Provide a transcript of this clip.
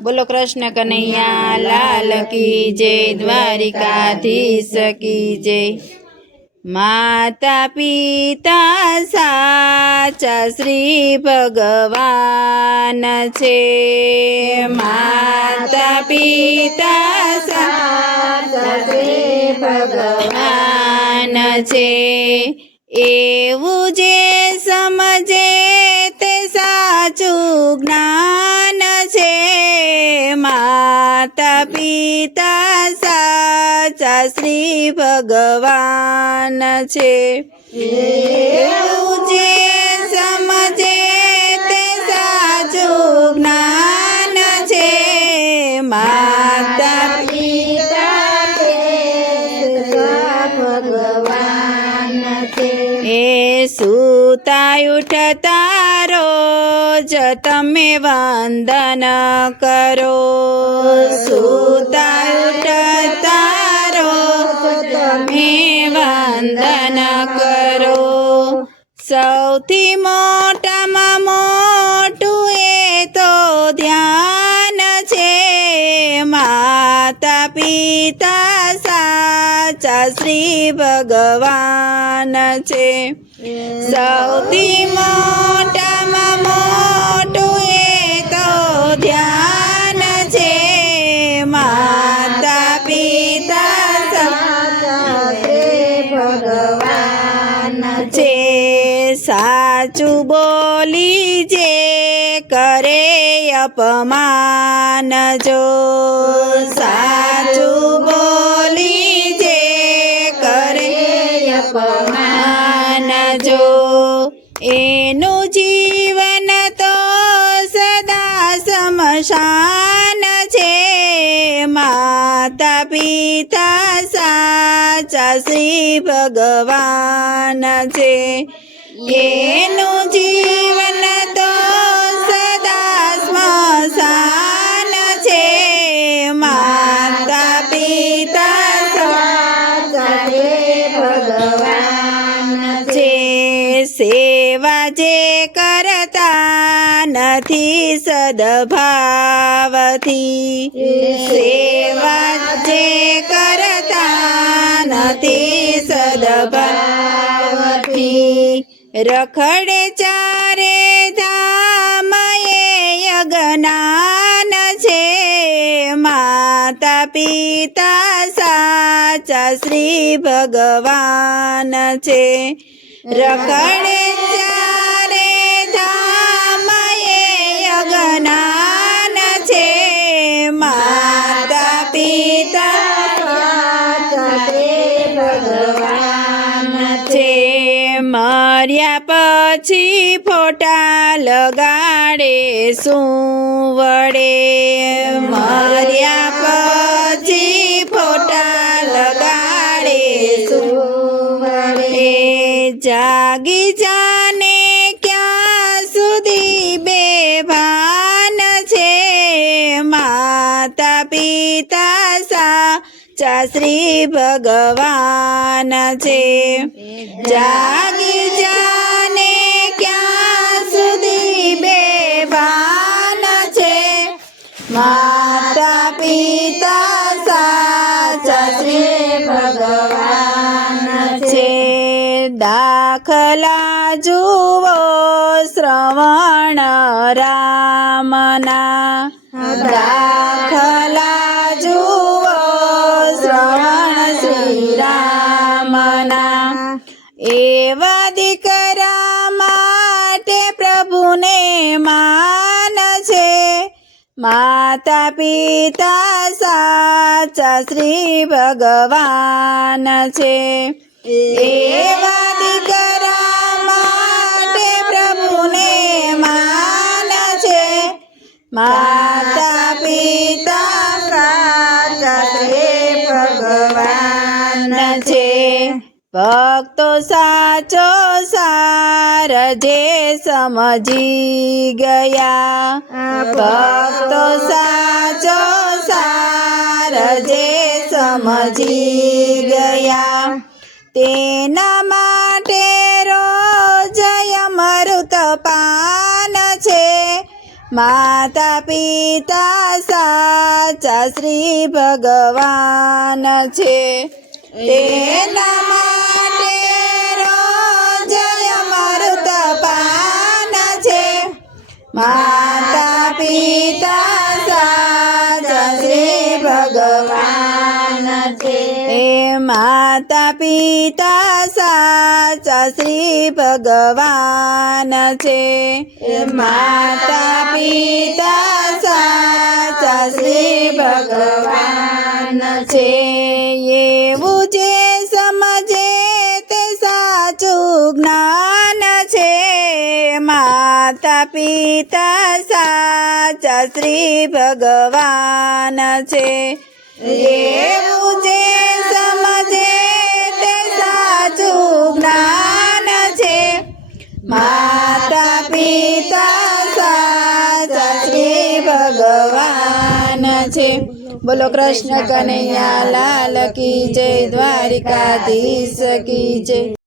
बोलो कृष्ण कन्हैया लाल की जय, द्वारिकाधीश की जय। माता पिता साचा श्री भगवान छे, माता पिता साचा श्री भगवान छे। एवुं जे समझे ते साचुं ज्ञान छे, माता पिता साचा श्री भगवान छे। एवुं जे समझे ते साचुं ज्ञान छे, माता पिता भगवान छे। ए सुता उठता रोज तमे वंदन करो, सुता उठता रोज तमे वंदन करो। सौथी मोटामां मोटुं ए तो ध्यान छे, माता पिता साचा श्री भगवान छे। सौथी मोटामां मोटुं ए तो ध्यान छे, माता पिता साचा श्री भगवान छे। साचुं बोली जे करे अपमान जो, साचुं बोली जे करे अपमान जो, एनुं जीवन तो सदा शमशान छे, माता पिता साचा श्री भगवान छे। एनुं जीवन तो सदा स्मशान छे, माता पिता साचा श्री भगवान छे। सेवा जे करता नथी सद्भावथी, सेवा जे करता नथी सद्भावथी, रखड़े चारे धाम ए अज्ञान छे, माता पिता साचा श्री भगवान छे। रखड़े चारे धाम ए अज्ञान छे, माता पिता साचा श्री भगवान छे। मर्या पछी फोटा लगाड़े शुं वड़े, मर्या पछी फोटा लगाड़े शुं वड़े। जागी जाने क्यां सुधी बेभान छे, माता पिता साचा श्री भगवान छे। जागी जाने क्यां सुधी बेभान छे, माता पिता साचा श्री भगवान छे। दाखला जुवो श्रवण रामना, दाखला जुवो श्रवण श्री रामना। एवा दीकरा माटे प्रभुने मान छे, माता पिता साचा श्री भगवान छे। एवा दीकरा माटे प्रभुने मान छे, माता पिता साचा श्री भगवान छे। भक्तो साचो सार जे समझी गया, भक्तो साचो सार जे समझी गया, तेना माटे रोज अमृत पान छे, માતા પિતા સાચા શ્રી ભગવાન છે તેના માટે રોજ અમૃત પાન છે માતા પિતા સાચા શ્રી ભગવાન છે એ માતા પિતા સાચા શ્રી ભગવાન છે એ માતા પિતા સાચા શ્રી ભગવાન છે એવું જે સમજે તે સાચું જ્ઞાન છે માતા પિતા સાચા શ્રી ભગવાન છે એવું જે સમજે તે સાચું જ્ઞાન છે માતા પિતા સાચા શ્રી ભગવાન છે બોલો કૃષ્ણ કનૈયા લાલ કી જય દ્વારિકાધીશ કી જય